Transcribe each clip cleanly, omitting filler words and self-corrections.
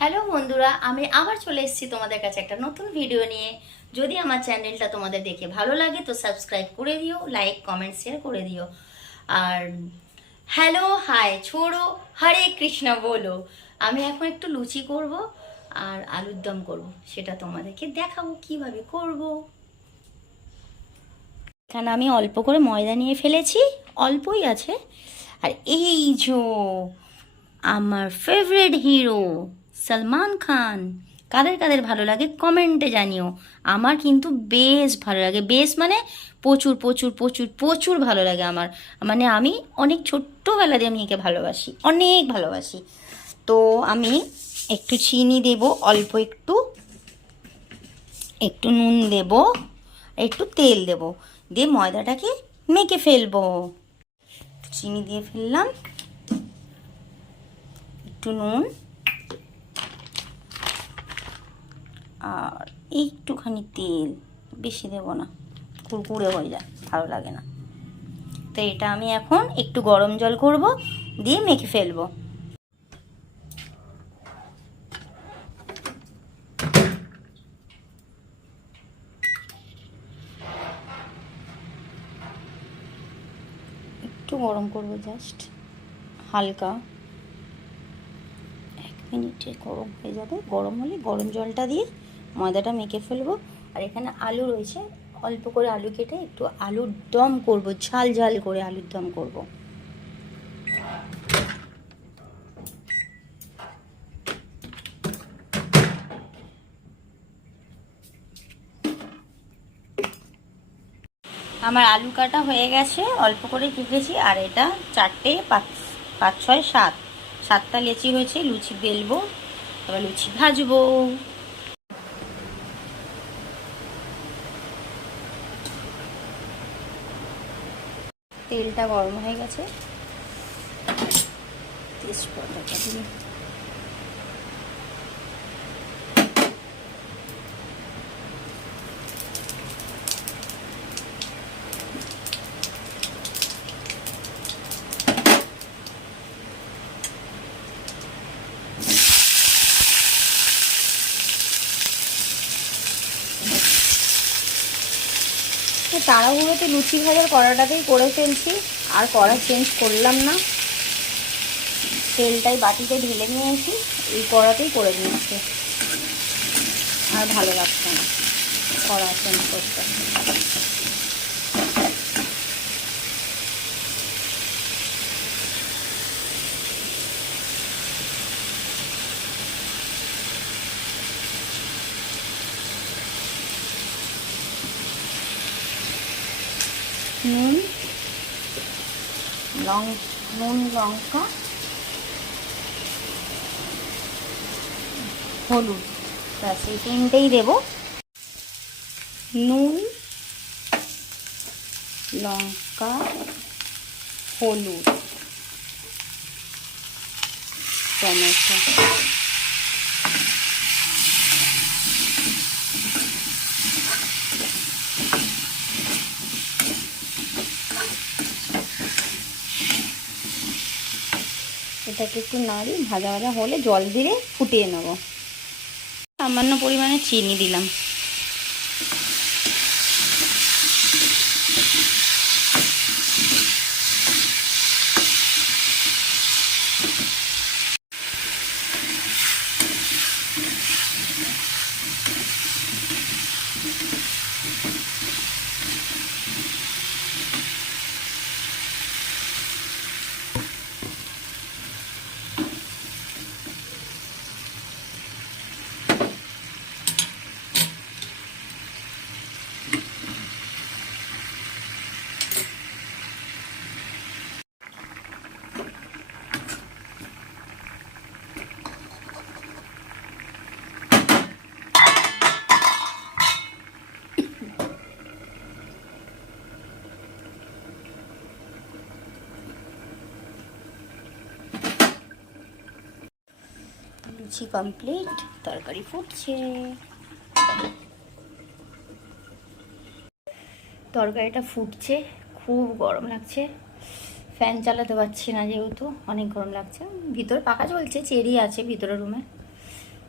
Hello বন্ধুরা, আমি আবার চলে এসেছি তোমাদের কাছে একটা নতুন ভিডিও নিয়ে। যদি আমার চ্যানেলটা তোমাদের দেখে ভালো লাগে তো সাবস্ক্রাইব করে দিও, লাইক কমেন্ট শেয়ার করে দিও। আর হ্যালো হাই ছোড়ো, হরে কৃষ্ণ বলো। আমি এখন একটু লুচি করব আর আলুর দম করব, সেটা তোমাদেরকে দেখাবো কিভাবে করব। এখানে আমি অল্প করে ময়দা নিয়ে ফেলেছি, অল্পই আছে। আর এই যে আমার ফেভারিট হিরো সলমান খান, কাদের কাদের ভালো লাগে কমেন্টে জানিও। আমার কিন্তু বেশ ভালো লাগে, বেশ মানে প্রচুর প্রচুর প্রচুর প্রচুর ভালো লাগে আমার। মানে আমি অনেক ছোট্টবেলা দিয়ে আমি একে ভালোবাসি, অনেক ভালোবাসি। তো আমি একটু চিনি দেব, অল্প একটু, একটু নুন দেব, একটু তেল দেব, দিয়ে ময়দাটাকে মেখে ফেলবো। চিনি দিয়ে ফেললাম, একটু নুন আর একটুখানি তেল, বেশি দেবো না, কুড়কুড়ে হয়ে যায়, ভালো লাগে না। তো এটা আমি এখন একটু গরম জল করব, দিয়ে মেখে ফেলবো। একটু গরম করব, জাস্ট হালকা, 1 মিনিটে গরম হয়ে যাবে। গরম হলে গরম জলটা দিয়ে ময়দাটা মেখে ফেলবো। আর এখানে আলু রয়েছে, অল্প করে আলু কেটে একটু আলুর দম করব, ঝাল ঝাল করে আলুর দম করব। আমার আলু কাটা হয়ে গেছে, অল্প করে কেটেছি। আর এটা 4টে 5 5 6 7 7টা লেচি হয়েছে। লুচি বেলবো, এবার লুচি ভাজবো। তেলটা গরম হয়ে গেছে, তেজপাতাটা দিই। তাড়াহুড়োতে লুচি ভাজার কড়াটাতেই করে ফেলছি, আর কড়া চেঞ্জ করলাম না। তেলটাই বাটিতে ঢেলে নিয়েছি, এই কড়াতেই করে নিয়েছি। আর ভালো লাগছে না কড়া চেঞ্জ করতে। নুন লঙ্কা হলুদ, ব্যাস এই তিনটেই দেবো। নুন লঙ্কা হলুদ টমেটো। এটাকে একটু নাড়ি, ভাজা ভাজা হলে জল দিয়ে ফুটিয়ে নেব। সামান্য পরিমাণে চিনি দিলাম। লুচি কমপ্লিট, তরকারি ফুটছে। তরকারিটা ফুটছে, খুব গরম লাগছে। ফ্যান চালাতে পারছি না যেহেতু অনেক গরম লাগছে। ভিতরে পাখা চলছে, চেরি আছে ভিতরে রুমে।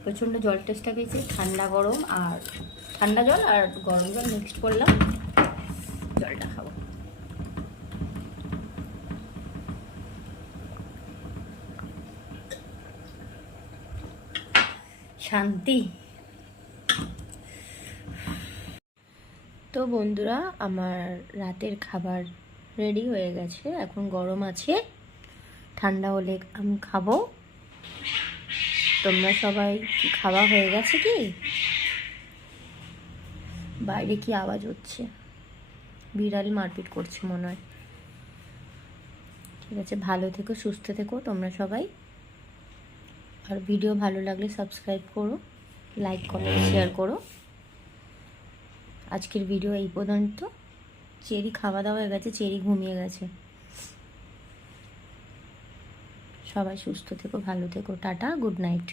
প্রচণ্ড জল টেস্টটা পেয়েছি, ঠান্ডা গরম আর ঠান্ডা জল আর গরম জল মিক্সড করলাম, জলটা খাবো। শান্তি। তো বন্ধুরা, আমার রাতের খাবার রেডি হয়ে গেছে, এখন গরম আছে, ঠান্ডা হলে আমি খাবো। তোমরা সবাই কি খাওয়া হয়ে গেছে? কি বাইরে কি আওয়াজ হচ্ছে? বিড়াল মারপিট করছে মনে হয়। ঠিক আছে, ভালো থেকো, সুস্থ থেকো তোমরা সবাই। আর ভিডিও ভালো লাগলে সাবস্ক্রাইব করো, লাইক কমেন্ট শেয়ার করো। আজকের ভিডিও এই পর্যন্ত। চেরি খাওয়া দাওয়া হয়ে গেছে, চেরি ঘুমিয়ে গেছে। সবাই সুস্থ থেকো, ভালো থেকো, টাটা, গুড নাইট।